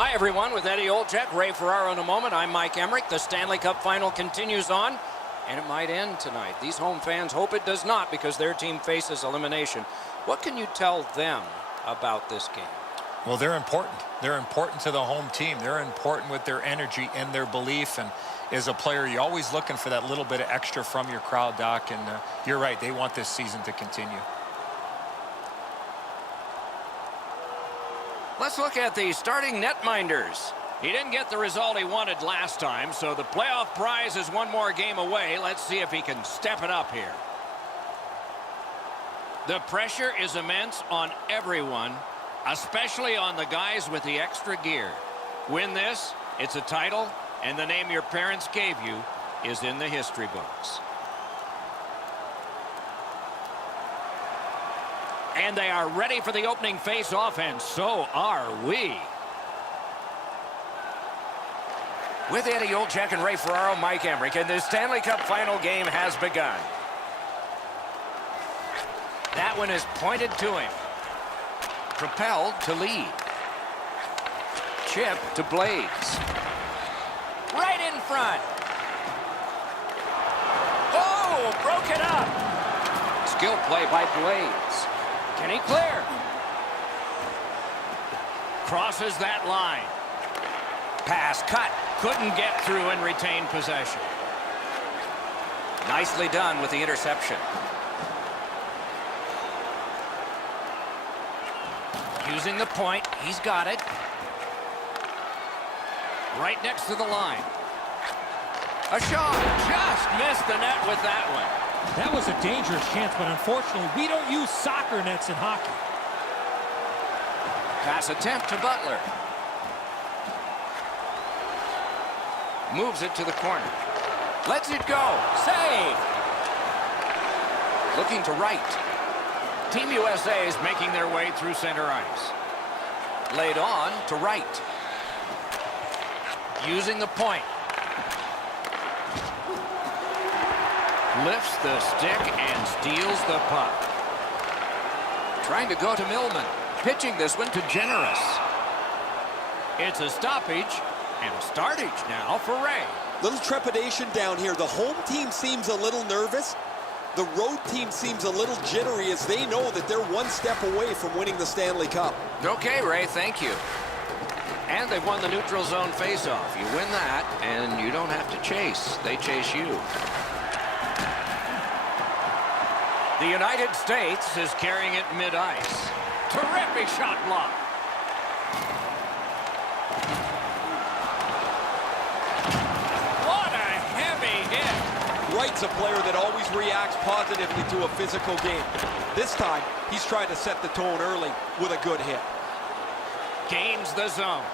Hi, everyone. With Eddie Olczyk, Ray Ferraro in a moment. I'm Mike Emmerich. The Stanley Cup final continues on, and it might end tonight. These home fans hope it does not because their team faces elimination. What can you tell them about this game? Well, they're important. They're important to the home team. They're important with their energy and their belief. And as a player, you're always looking for that little bit of extra from your crowd, Doc. And you're right. They want this season to continue. Let's look at the starting netminders. He didn't get the result he wanted last time, so the playoff prize is one more game away. Let's see if he can step it up here. The pressure is immense on everyone, especially on the guys with the extra gear. Win this, it's a title, and the name your parents gave you is in the history books. And they are ready for the opening face-off, and so are we. With Eddie Olczyk and Ray Ferraro, Mike Emmerich, and the Stanley Cup final game has begun. That one is pointed to him. Propelled to lead. Chip to Blades. Right in front. Oh, broke it up. Skill play by Blades. Can he clear? Crosses that line. Pass cut. Couldn't get through and retain possession. Nicely done with the interception. Using the point. He's got it. Right next to the line. A shot. Just missed the net with that one. That was a dangerous chance, but unfortunately, we don't use soccer nets in hockey. Pass attempt to Butler. Moves it to the corner. Lets it go. Save. Looking to right. Team USA is making their way through center ice. Laid on to right. Using the point. Lifts the stick and steals the puck. Trying to go to Millman. Pitching this one to Generous. It's a stoppage and a startage now for Ray. Little trepidation down here. The home team seems a little nervous. The road team seems a little jittery as they know that they're one step away from winning the Stanley Cup. Okay, Ray, thank you. And they've won the neutral zone faceoff. You win that, and you don't have to chase. They chase you. The United States is carrying it mid-ice. Terrific shot block. What a heavy hit. Wright's a player that always reacts positively to a physical game. This time, he's trying to set the tone early with a good hit. Gains the zone.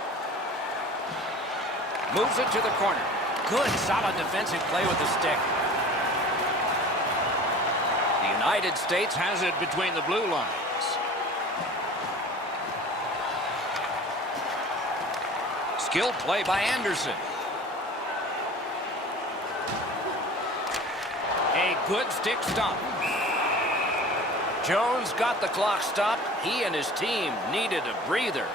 Moves it to the corner. Good, solid defensive play with the stick. The United States has it between the blue lines. Skill play by Anderson. A good stick stop. Jones got the clock stopped. He and his team needed a breather.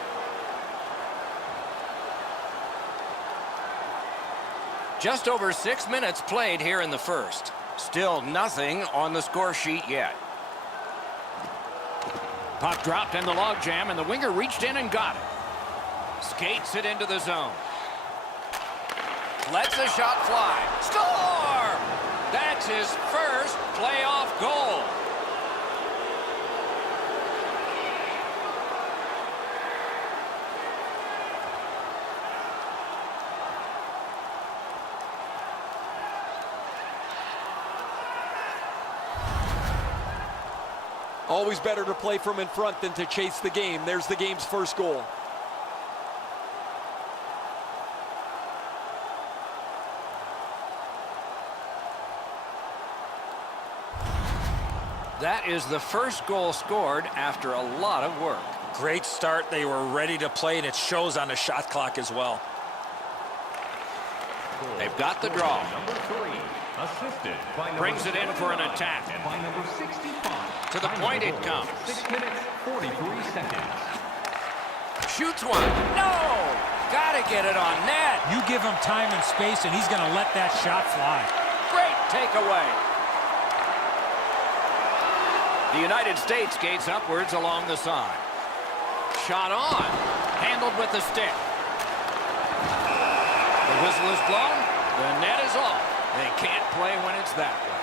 Just over 6 minutes played here in the first. Still nothing on the score sheet yet. Puck dropped in the logjam, and the winger reached in and got it. Skates it into the zone. Lets the shot fly. Score! That's his first playoff goal. Always better to play from in front than to chase the game. There's the game's first goal. That is the first goal scored after a lot of work. Great start. They were ready to play, and it shows on the shot clock as well. They've got the draw. Number 3, assisted by Brings it in for an attack. And by number 65. To the point it comes. 6 minutes, 43 seconds. Shoots one. No! get it on net. You give him time and space, and he's going to let that shot fly. Great takeaway. The United States skates upwards along the side. Shot on. Handled with the stick. The whistle is blown. The net is off. They can't play when it's that way.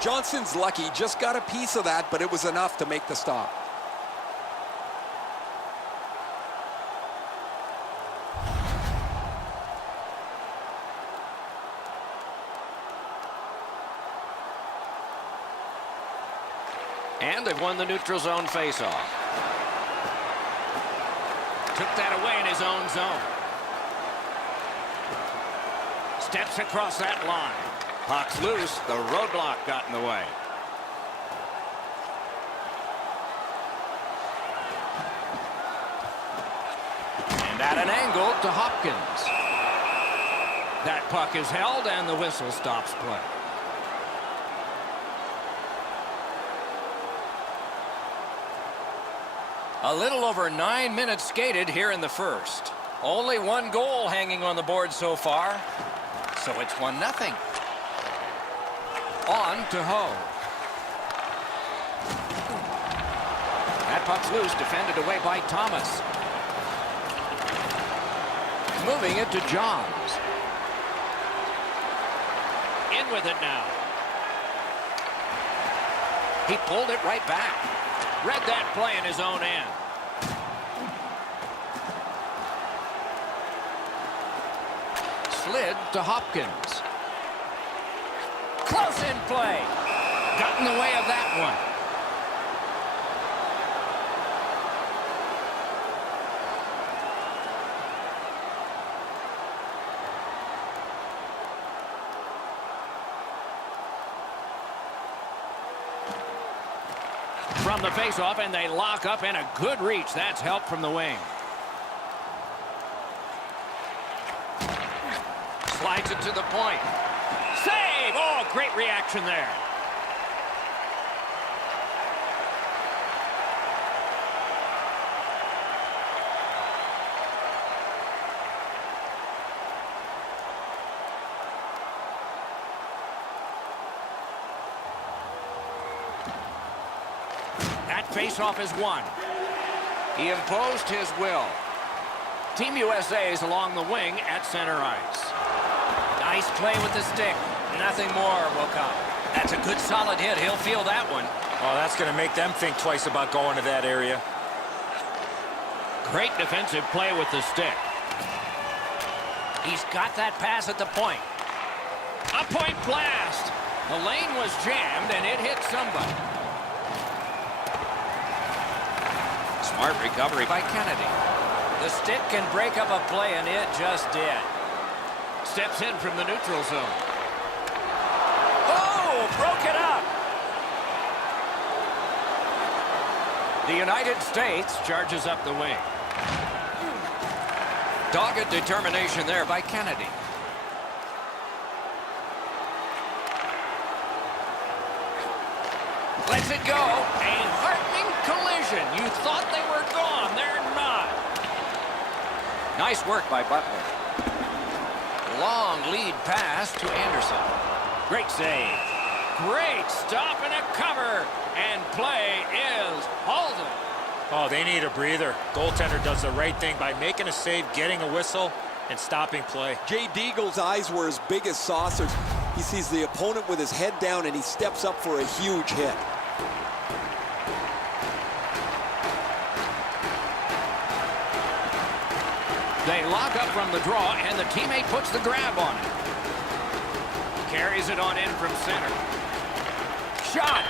Johnson's lucky, just got a piece of that, but it was enough to make the stop. And they've won the neutral zone faceoff. Took that away in his own zone. Steps across that line. Puck's loose. The roadblock got in the way. And at an angle to Hopkins. That puck is held and the whistle stops play. A little over 9 minutes skated here in the first. Only one goal hanging on the board so far. So it's 1-0. On to Ho. That puck's loose, defended away by Thomas. Moving it to Johns. In with it now. He pulled it right back. Read that play in his own end. Slid to Hopkins. Close in play. Got in the way of that one. From the faceoff, and they lock up, and a good reach. That's help from the wing. Slides it to the point. Save! Oh, great reaction there. That faceoff is won. He imposed his will. Team USA is along the wing at center ice. Nice play with the stick. Nothing more will come. That's a good solid hit. He'll feel that one. Oh, that's going to make them think twice about going to that area. Great defensive play with the stick. He's got that pass at the point. A point blast. The lane was jammed, and it hit somebody. Smart recovery by Kennedy. The stick can break up a play, and it just did. Steps in from the neutral zone. Oh, broke it up. The United States charges up the wing. Dogged determination there by Kennedy. Lets it go. A heartening collision. You thought they were gone. They're not. Nice work by Butler. Long lead pass to Anderson. Great save. Great stop and a cover. And play is halted. Oh, they need a breather. Goaltender does the right thing by making a save, getting a whistle, and stopping play. Jay Deagle's eyes were as big as saucers. He sees the opponent with his head down, and he steps up for a huge hit. They lock up from the draw, and the teammate puts the grab on it. Carries it on in from center. Shot.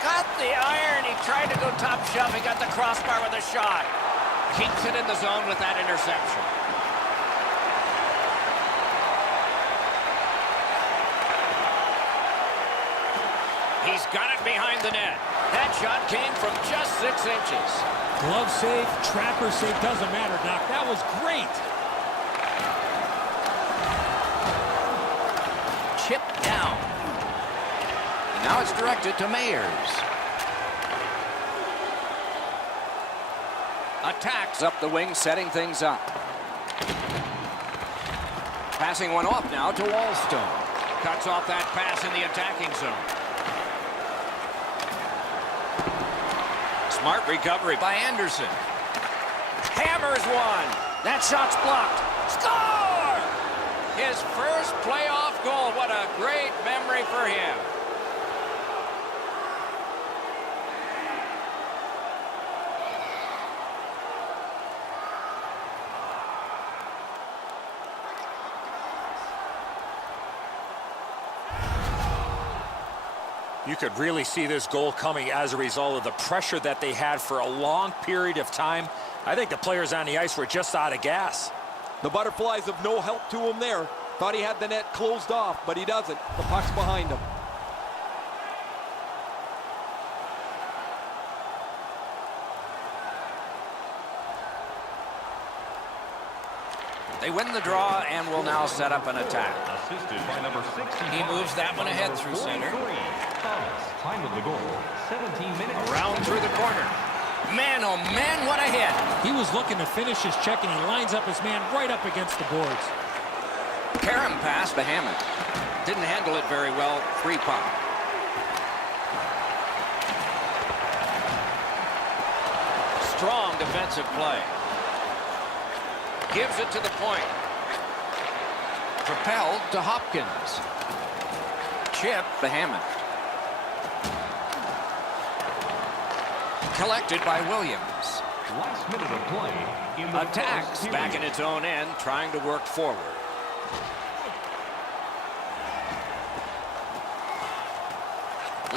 Got the iron. He tried to go top shelf. He got the crossbar with a shot. Keeps it in the zone with that interception. He's got it behind the net. That shot came from just 6 inches. Glove save, trapper save, doesn't matter, Doc. That was great. Chip down. Now it's directed to Mayers. A attacks up the wing, setting things up. Passing one off now to Wallstone. Cuts off that pass in the attacking zone. Smart recovery by Anderson. Hammers one. That shot's blocked. Score! His first playoff goal. What a great memory for him. You could really see this goal coming as a result of the pressure that they had for a long period of time. I think the players on the ice were just out of gas. The Butterflies of no help to him there. Thought he had the net closed off, but he doesn't. The puck's behind him. They win the draw and will now set up an attack. Assisted by number 65. He moves that one ahead through center. Thomas, time of the goal, 17 minutes. Around through the corner. Man, oh man, what a hit. He was looking to finish his check, and he lines up his man right up against the boards. Karam pass to Hammond. Didn't handle it very well. Free puck. Strong defensive play. Gives it to the point. Propelled to Hopkins. Chip to Hammond. Collected by Williams. Last minute of play in the Attacks first back in period. its own end, trying to work forward.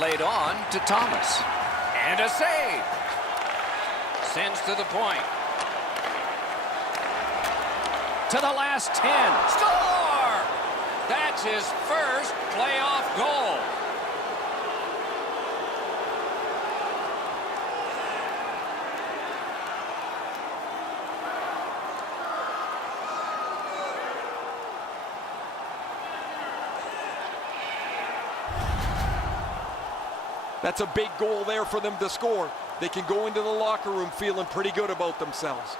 Laid on to Thomas. And a save. Sends to the point. To the last 10. Score! That's his first playoff goal. That's a big goal there for them to score. They can go into the locker room feeling pretty good about themselves.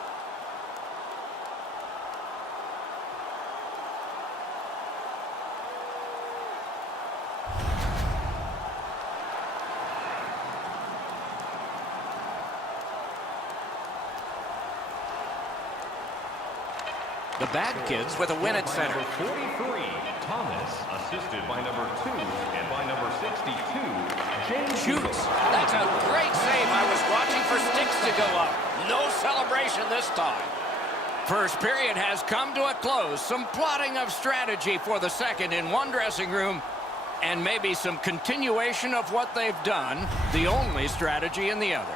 The Bad Kids with a win at center. Number 43, Thomas, assisted by number 2, and by number 62, James Shoots. That's a great save. I was watching for sticks to go up. No celebration this time. First period has come to a close. Some plotting of strategy for the second in one dressing room, and maybe some continuation of what they've done, the only strategy in the other.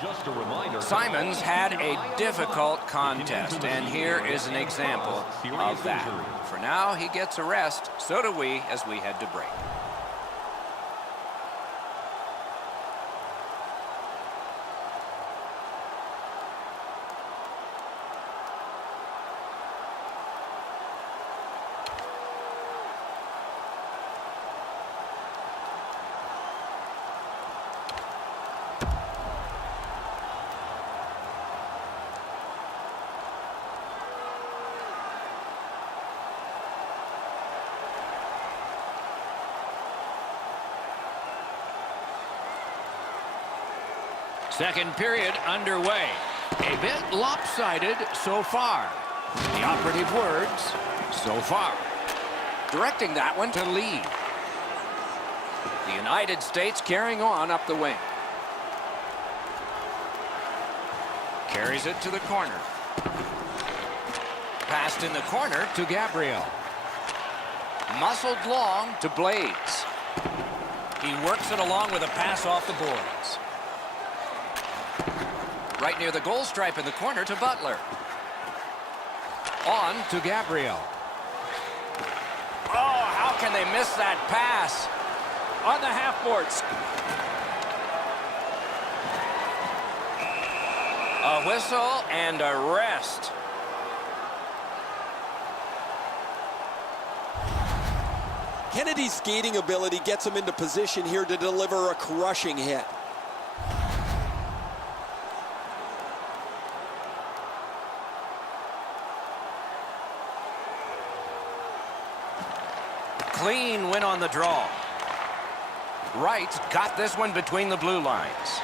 Just a reminder, Simons had a difficult contest, and here is an example of that. For now, he gets a rest. So do we as we head to break. Second period underway. A bit lopsided so far. The operative words, so far. Directing that one to Lee. The United States carrying on up the wing. Carries it to the corner. Passed in the corner to Gabriel. Muscled long to Blades. He works it along with a pass off the boards. Right near the goal stripe in the corner to Butler. On to Gabriel. Oh, how can they miss that pass? On the half boards. A whistle and a rest. Kennedy's skating ability gets him into position here to deliver a crushing hit. clean win on the draw. Wright's got this one between the blue lines.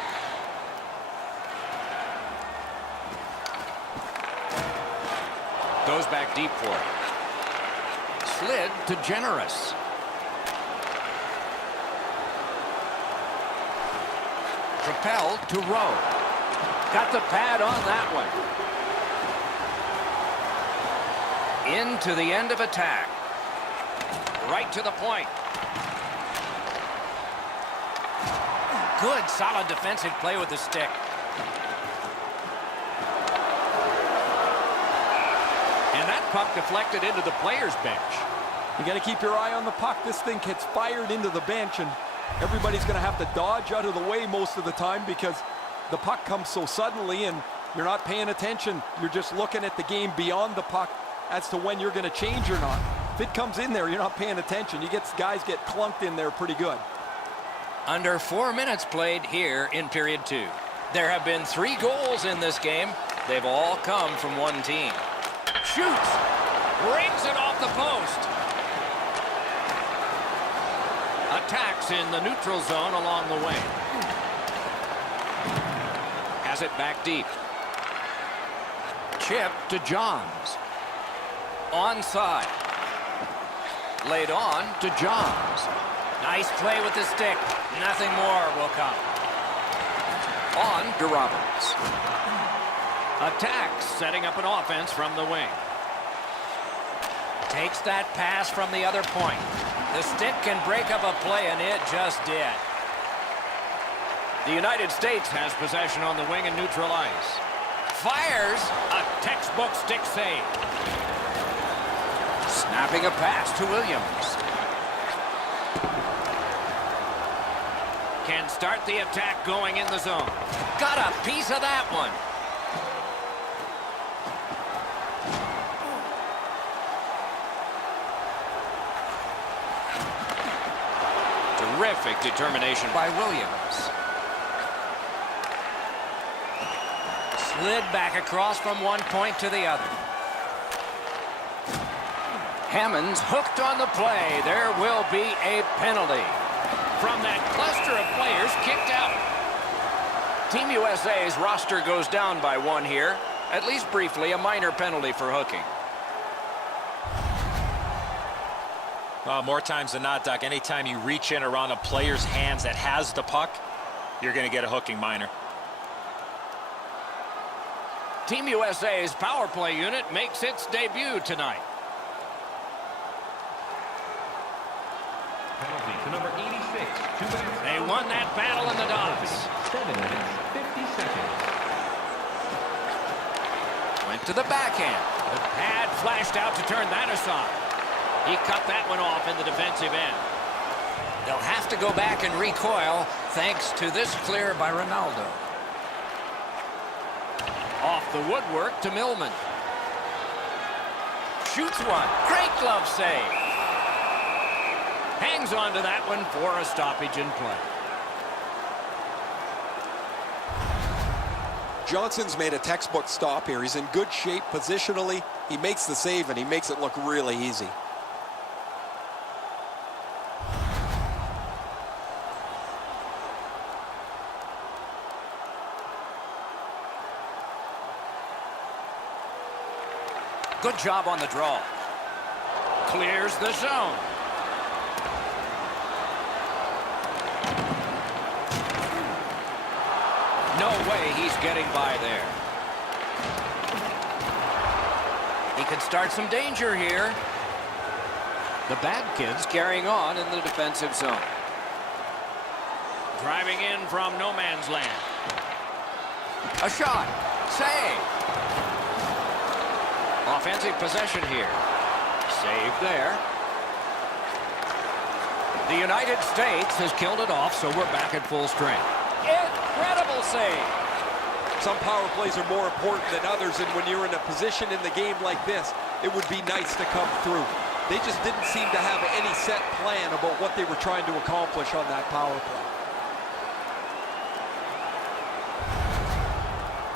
Goes back deep for it. Slid to Generous. Propel to Rowe. Got the pad on that one. Into the end of attack. Right to the point. Good, solid defensive play with the stick. And that puck deflected into the players' bench. You got to keep your eye on the puck. This thing gets fired into the bench, and everybody's going to have to dodge out of the way most of the time because the puck comes so suddenly and you're not paying attention. You're just looking at the game beyond the puck as to when you're going to change or not. If it comes in there, you're not paying attention. Guys get clunked in there pretty good. Under 4 minutes played here in period 2. There have been 3 goals in this game. They've all come from one team. Shoots. Brings it off the post. Attacks in the neutral zone along the way. Has it back deep. Chip to Johns. Onside. Laid on to Johns. Nice play with the stick. Nothing more will come. On to Roberts. Attacks, setting up an offense from the wing. Takes that pass from the other point. The stick can break up a play, and it just did. The United States has possession on the wing and neutral ice. Fires a textbook stick save. Snapping a pass to Williams. Can start the attack going in the zone. Got a piece of that one. Terrific determination by Williams. Slid back across from one point to the other. Hammond's hooked on the play. There will be a penalty. From that cluster of players kicked out. Team USA's roster goes down by 1 here. At least briefly, a minor penalty for hooking. Well, more times than not, Doc, anytime you reach in around a player's hands that has the puck, you're going to get a hooking minor. Team USA's power play unit makes its debut tonight. Penalty to number 86. 2 minutes. They won that battle in the dots. 7 minutes, 50 seconds. Went to the backhand. The pad flashed out to turn that aside. He cut that one off in the defensive end. They'll have to go back and recoil thanks to this clear by Ronaldo. Off the woodwork to Millman. Shoots one. Great glove save. Hangs on to that one for a stoppage in play. Johnson's made a textbook stop here. He's in good shape positionally. He makes the save, and he makes it look really easy. Good job on the draw. Clears the zone. No way he's getting by there. He can start some danger here. The bad kids carrying on in the defensive zone. Driving in from no man's land. A shot. Save. Offensive possession here. Save there. The United States has killed it off, so we're back at full strength. Incredible save. Some power plays are more important than others, and when you're in a position in the game like this, it would be nice to come through. They just didn't seem to have any set plan about what they were trying to accomplish on that power play.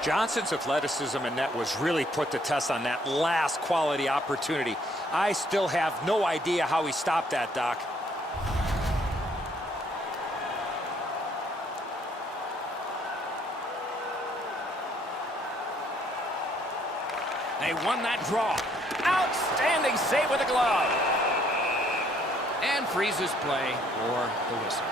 Johnson's athleticism and net was really put to test on that last quality opportunity. I still have no idea how he stopped that, Doc. They won that draw. Outstanding save with a glove. And freezes play for the whistle.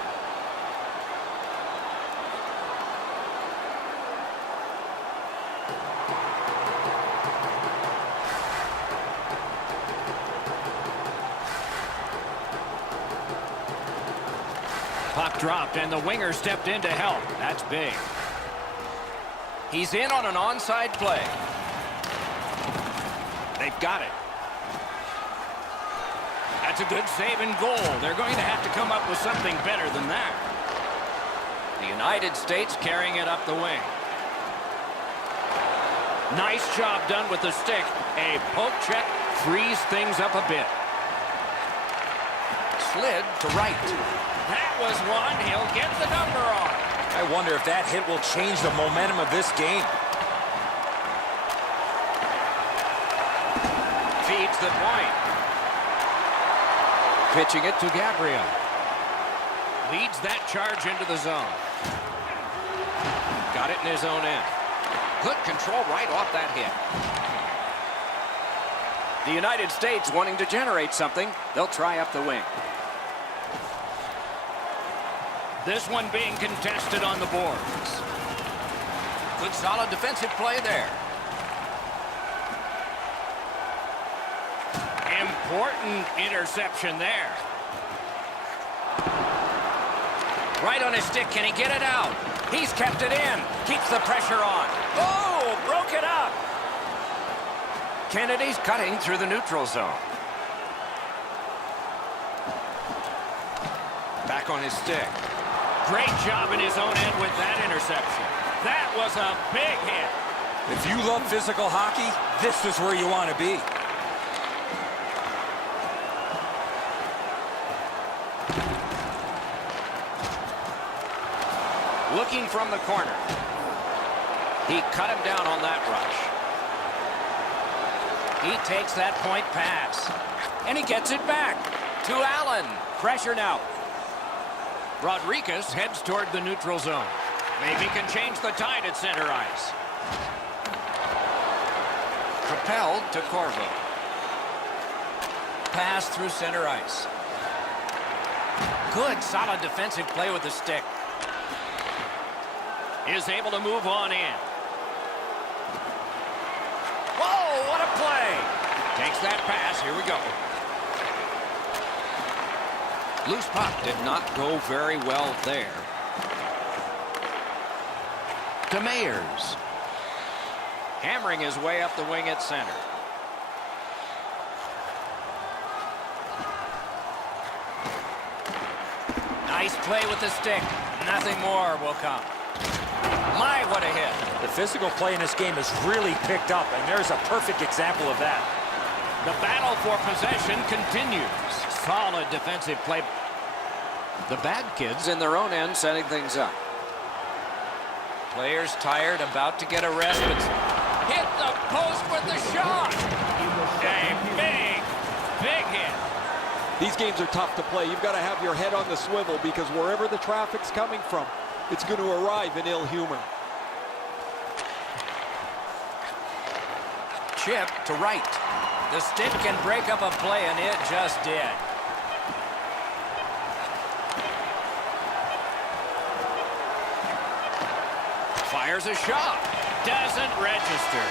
Puck dropped, and the winger stepped in to help. That's big. He's in on an onside play. They've got it. That's a good save and goal. They're going to have to come up with something better than that. The United States carrying it up the wing. Nice job done with the stick. A poke check frees things up a bit. Slid to right. That was one. He'll get the number on. I wonder if that hit will change the momentum of this game. Feeds the point. Pitching it to Gabriel. Leads that charge into the zone. Got it in his own end. Good control right off that hit. The United States wanting to generate something. They'll try up the wing. This one being contested on the boards. Good solid defensive play there. Important interception there. Right on his stick. Can he get it out? He's kept it in. Keeps the pressure on. Oh, broke it up. Kennedy's cutting through the neutral zone. Back on his stick. Great job in his own end with that interception. That was a big hit. If you love physical hockey, this is where you want to be. Looking from the corner. He cut him down on that rush. He takes that point pass. And he gets it back to Allen. Pressure now. Rodriguez heads toward the neutral zone. Maybe can change the tide at center ice. Propelled to Corvo. Pass through center ice. Good, solid defensive play with the stick. Is able to move on in. Whoa, what a play! Takes that pass, here we go. Loose puck did not go very well there. To Mayers. Hammering his way up the wing at center. Nice play with the stick. Nothing more will come. My, what a hit. The physical play in this game has really picked up, and there's a perfect example of that. The battle for possession continues. Solid defensive play. The bad kids in their own end setting things up. Players tired, about to get a rest, but hit the post with the shot. A big, big hit. These games are tough to play. You've got to have your head on the swivel because wherever the traffic's coming from, it's going to arrive in ill humor. Chip to right. The stick can break up a play, and it just did. Fires a shot. Doesn't register.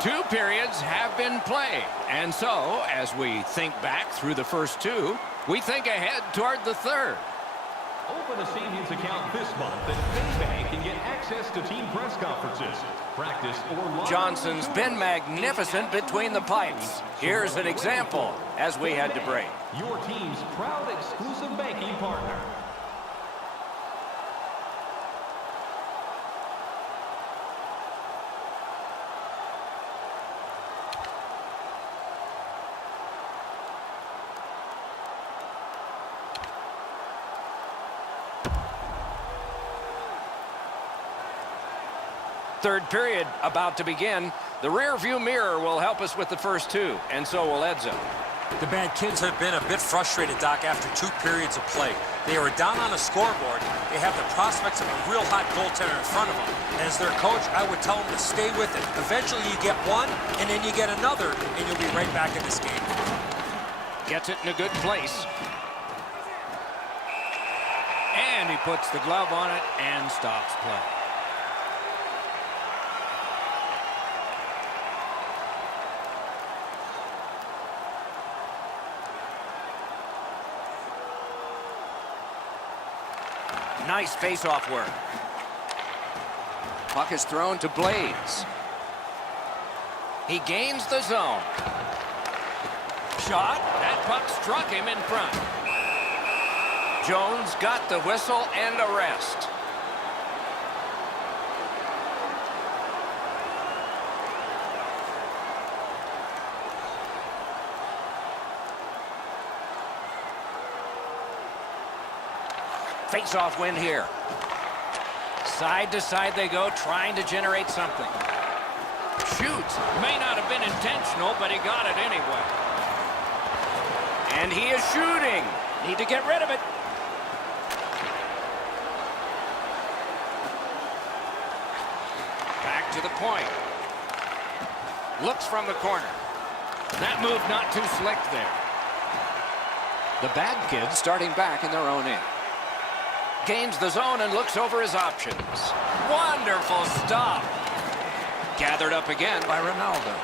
2 periods have been played. And so, as we think back through the first 2, we think ahead toward the third. Open a savings account this month at Baybank and get access to team press conferences, practice, or live. Johnson's been magnificent between the pipes. Here's an example as we head to break. Your team's proud exclusive banking partner. Third period about to begin. The rear view mirror will help us with the first two, and so will Edzo. The bad kids have been a bit frustrated, Doc, after 2 periods of play. They were down on the scoreboard. They have the prospects of a real hot goaltender in front of them. And as their coach, I would tell them to stay with it. Eventually you get one, and then you get another, and you'll be right back in this game. Gets it in a good place. And he puts the glove on it and stops play. Nice face-off work. Puck is thrown to Blades. He gains the zone. Shot. That puck struck him in front. Jones got the whistle and a rest. Face-off win here. Side to side they go, trying to generate something. Shoots. May not have been intentional, but he got it anyway. And he is shooting. Need to get rid of it. Back to the point. Looks from the corner. That move not too slick there. The bad kids starting back in their own end. Gains the zone and looks over his options. Wonderful stop. Gathered up again by Ronaldo.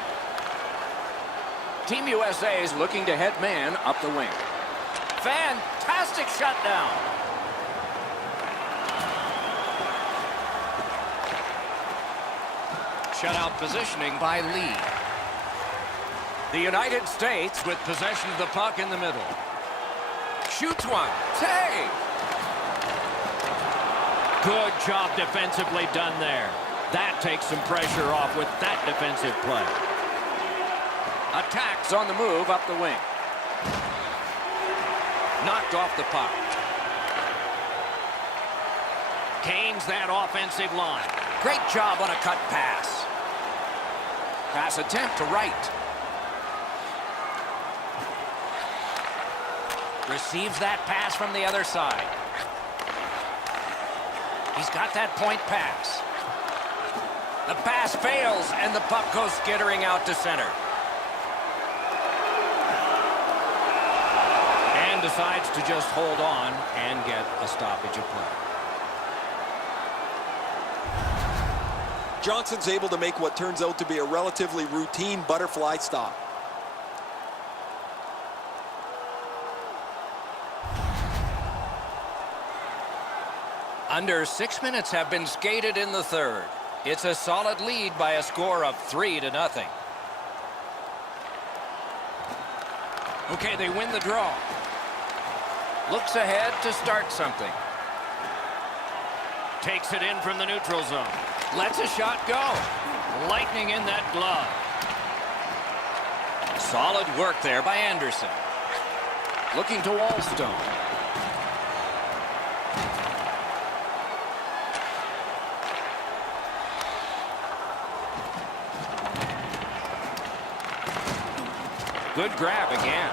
Team USA is looking to head man up the wing. Fantastic shutdown. Shutout positioning by Lee. The United States with possession of the puck in the middle. Shoots one. Save. Good job defensively done there. That takes some pressure off with that defensive play. Attacks on the move up the wing. Knocked off the puck. Gains that offensive line. Great job on a cut pass. Pass attempt to right. Receives that pass from the other side. He's got that point pass. The pass fails, and the puck goes skittering out to center. And decides to just hold on and get a stoppage of play. Johnson's able to make what turns out to be a relatively routine butterfly stop. Under 6 minutes have been skated in the third. It's a solid lead by a score of 3-0. Okay, they win the draw. Looks ahead to start something. Takes it in from the neutral zone. Lets a shot go. Lightning in that glove. Solid work there by Anderson. Looking to Wallstone. Good grab again.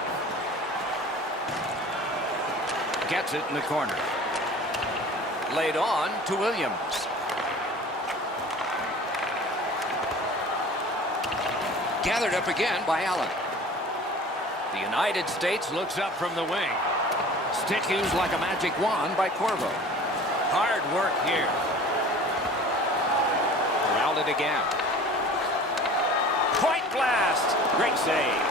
Gets it in the corner. Laid on to Williams. Gathered up again by Allen. The United States looks up from the wing. Stick used like a magic wand by Corvo. Hard work here. Corralled it again. Point blast. Great save.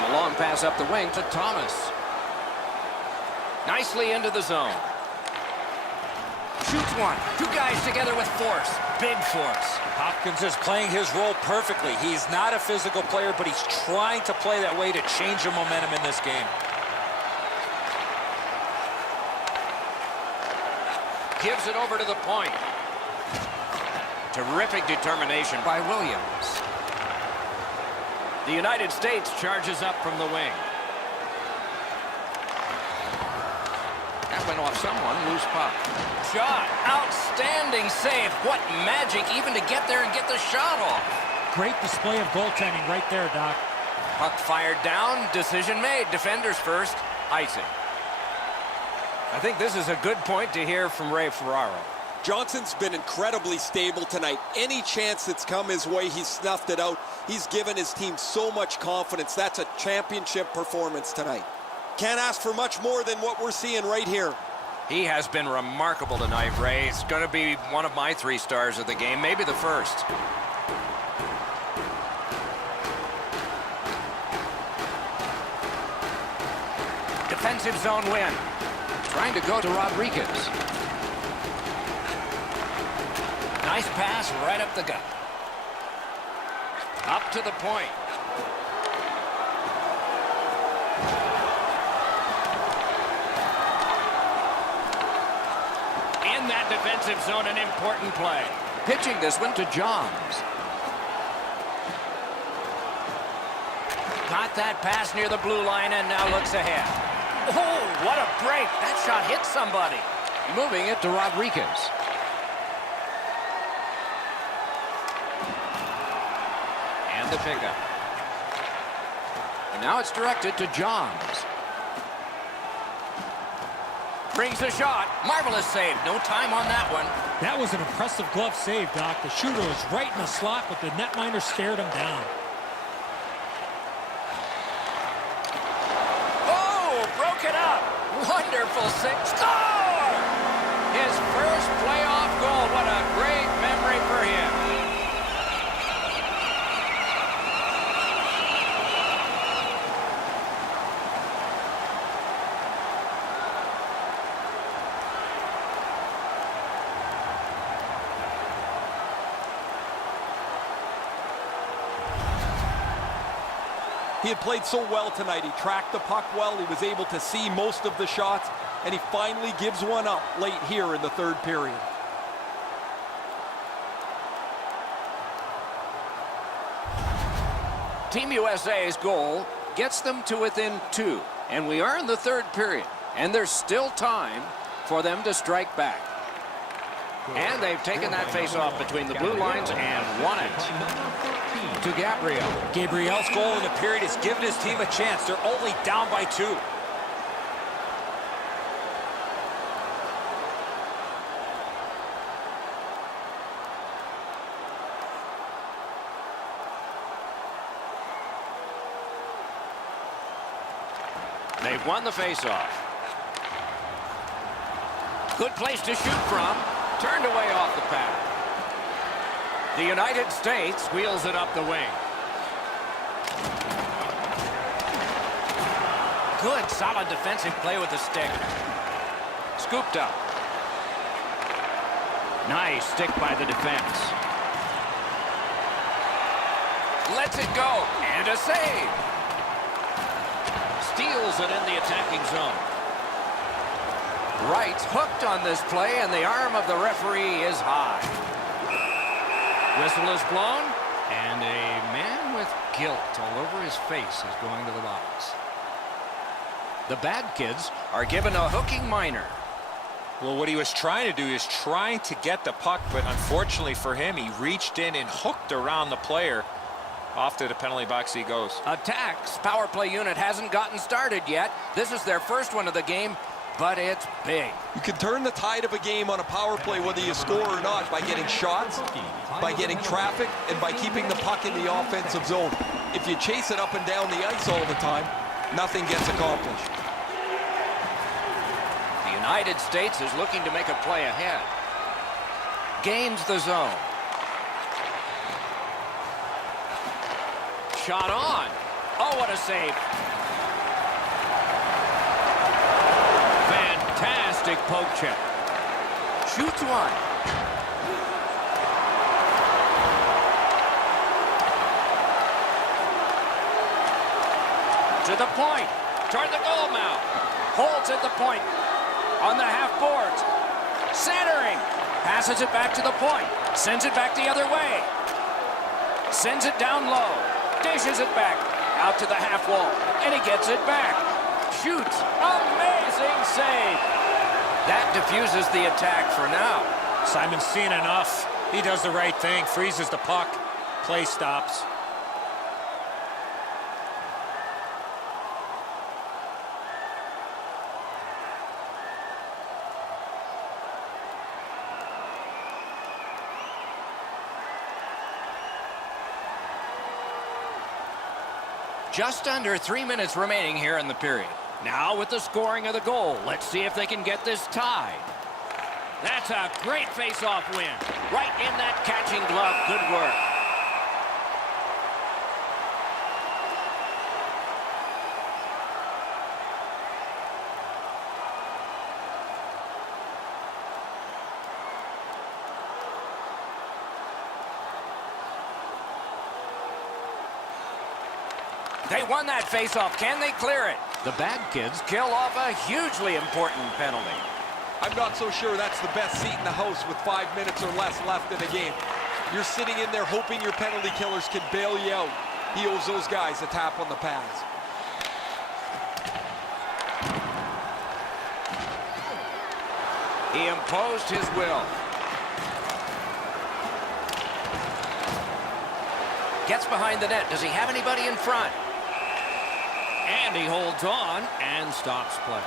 A long pass up the wing to Thomas. Nicely into the zone. Shoots one. 2 guys together with force. Big force. Hopkins is playing his role perfectly. He's not a physical player, but he's trying to play that way to change the momentum in this game. Gives it over to the point. Terrific determination by Williams. The United States charges up from the wing. That went off someone. Loose puck. Shot. Outstanding save. What magic even to get there and get the shot off. Great display of goaltending right there, Doc. Puck fired down. Decision made. Defenders first. Icing. I think this is a good point to hear from Ray Ferraro. Johnson's been incredibly stable tonight. Any chance that's come his way, he's snuffed it out. He's given his team so much confidence. That's a championship performance tonight. Can't ask for much more than what we're seeing right here. He has been remarkable tonight, Ray. It's going to be one of my 3 stars of the game, maybe the first. Defensive zone win. Trying to go to Rodriguez. Nice pass right up the gut. Up to the point. In that defensive zone, an important play. Pitching this one to Johns. Got that pass near the blue line and now looks ahead. Oh, what a break. That shot hit somebody. Moving it to Rodriguez. And the pickup. And now it's directed to Johns. Brings the shot. Marvelous save. No time on that one. That was an impressive glove save, Doc. The shooter was right in the slot, but the netminder stared him down. Broke it up. Wonderful save. Score! His first playoff goal. What a great memory for him. He had played so well tonight. He tracked the puck well. He was able to see most of the shots, and he finally gives one up late here in the 3rd period. Team USA's goal gets them to within 2, and we are in the 3rd period, and there's still time for them to strike back. And they've taken that face-off between the blue lines and won it to Gabriel. Gabriel's goal in the period has given his team a chance. They're only down by 2. They've won the face-off. Good place to shoot from. Turned away off the pad. The United States wheels it up the wing. Good, solid defensive play with the stick. Scooped up. Nice stick by the defense. Lets it go. And a save. Steals it in the attacking zone. Wright's hooked on this play, and the arm of the referee is high. Whistle is blown, and a man with guilt all over his face is going to the box. The bad kids are given a hooking minor. Well, what he was trying to do is trying to get the puck, but unfortunately for him, he reached in and hooked around the player. Off to the penalty box he goes. Attacks power play unit hasn't gotten started yet. This is their first one of the game, but it's big. You can turn the tide of a game on a power play whether you score or not by getting shots, by getting traffic, and by keeping the puck in the offensive zone. If you chase it up and down the ice all the time, nothing gets accomplished. The United States is looking to make a play ahead. Gains the zone. Shot on. Oh, what a save. Fantastic poke check. Shoots one. To the point. Toward the goal mouth. Holds at the point. On the half boards. Centering. Passes it back to the point. Sends it back the other way. Sends it down low. Dishes it back out to the half wall, and he gets it back. Shoots. Amazing save. That diffuses the attack for now. Simon's seen enough. He does the right thing, freezes the puck, play stops. Just under 3 minutes remaining here in the period. Now with the scoring of the goal, let's see if they can get this tied. That's a great face-off win. Right in that catching glove. Good work. They won that face-off. Can they clear it? The bad kids kill off a hugely important penalty. I'm not so sure that's the best seat in the house with 5 minutes or less left in the game. You're sitting in there hoping your penalty killers can bail you out. He owes those guys a tap on the pads. He imposed his will. Gets behind the net. Does he have anybody in front? And he holds on and stops play.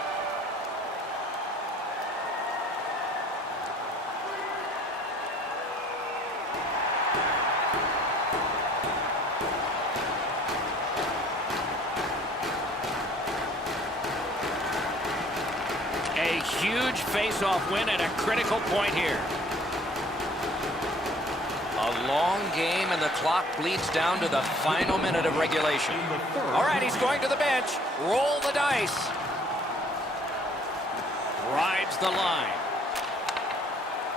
A huge face-off win at a critical point here. A long game, and the clock bleeds down to the final minute of regulation. All right, he's going to the bench. Roll the dice. Rides the line.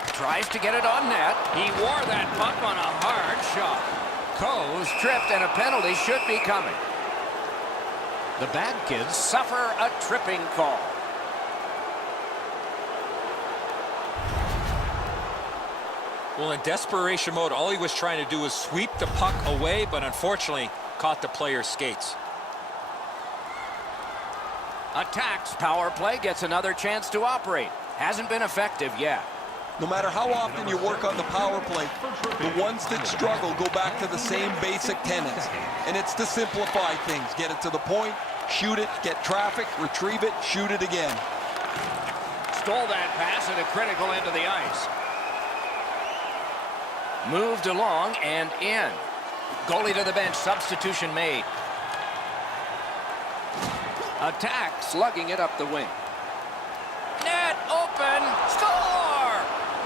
Tries to get it on net. He wore that puck on a hard shot. Coe's tripped, and a penalty should be coming. The bad kids suffer a tripping call. Well, in desperation mode, all he was trying to do was sweep the puck away, but unfortunately caught the player's skates. Attacks power play, gets another chance to operate. Hasn't been effective yet. No matter how often you work on the power play, the ones that struggle go back to the same basic tenets. And it's to simplify things. Get it to the point, shoot it, get traffic, retrieve it, shoot it again. Stole that pass at a critical end of the ice. Moved along and in. Goalie to the bench, substitution made. Attack, slugging it up the wing. Net open, score!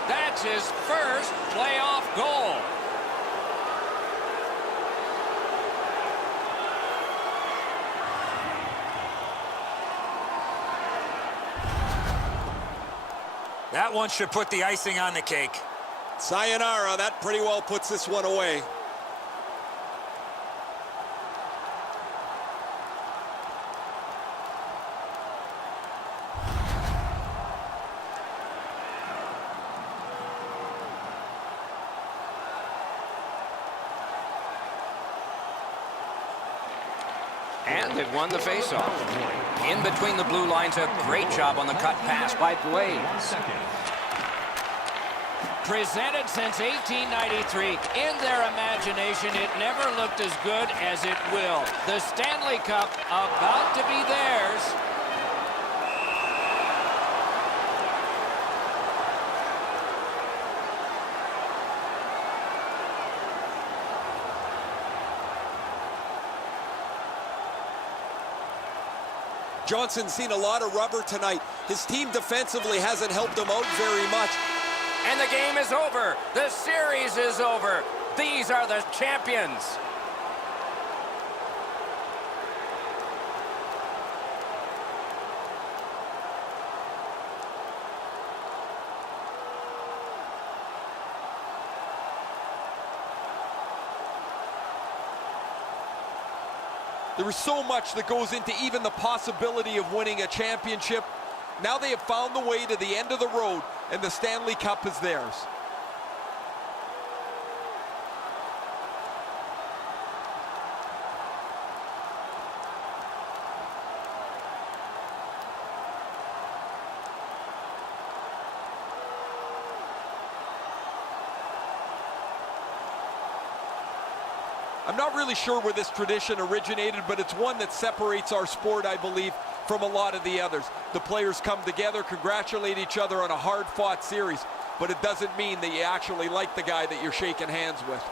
That's his first playoff goal. That one should put the icing on the cake. Sayonara, that pretty well puts this one away. And they've won the faceoff. In between the blue lines, a great job on the cut pass by Blades. Presented since 1893. In their imagination, it never looked as good as it will. The Stanley Cup about to be theirs. Johnson's seen a lot of rubber tonight. His team defensively hasn't helped him out very much. And the game is over. The series is over. These are the champions. There is so much that goes into even the possibility of winning a championship. Now they have found the way to the end of the road, and the Stanley Cup is theirs. I'm not really sure where this tradition originated, but it's one that separates our sport, I believe, from a lot of the others. The players come together, congratulate each other on a hard-fought series, but it doesn't mean that you actually like the guy that you're shaking hands with.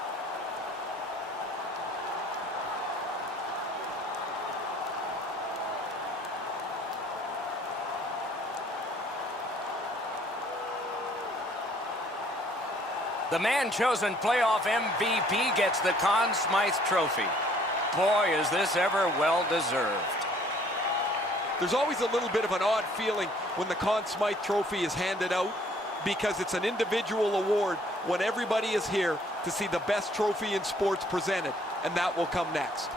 The man chosen playoff MVP gets the Conn Smythe Trophy. Boy, is this ever well-deserved. There's always a little bit of an odd feeling when the Conn Smythe Trophy is handed out because it's an individual award when everybody is here to see the best trophy in sports presented, and that will come next.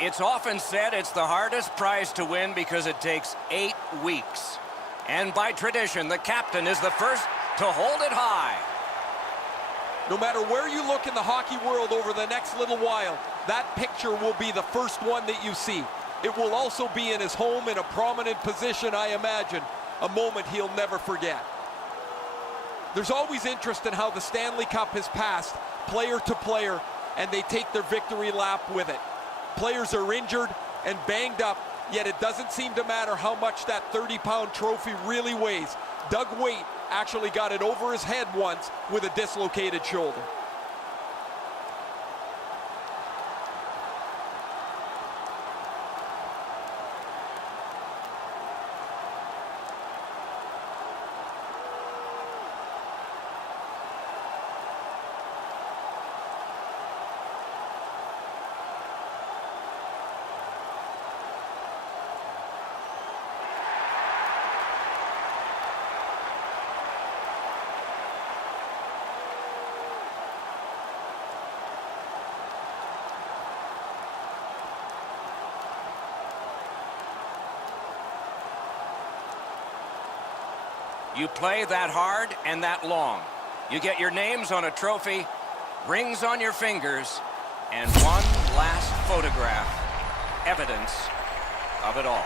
It's often said it's the hardest prize to win because it takes 8 weeks. And by tradition, the captain is the first to hold it high. No matter where you look in the hockey world over the next little while, that picture will be the first one that you see. It will also be in his home in a prominent position, I imagine, a moment he'll never forget. There's always interest in how the Stanley Cup has passed player to player, and they take their victory lap with it. Players are injured and banged up, yet it doesn't seem to matter how much that 30-pound trophy really weighs. Doug Waite actually got it over his head once with a dislocated shoulder. You play that hard and that long. You get your names on a trophy, rings on your fingers, and one last photograph, evidence of it all.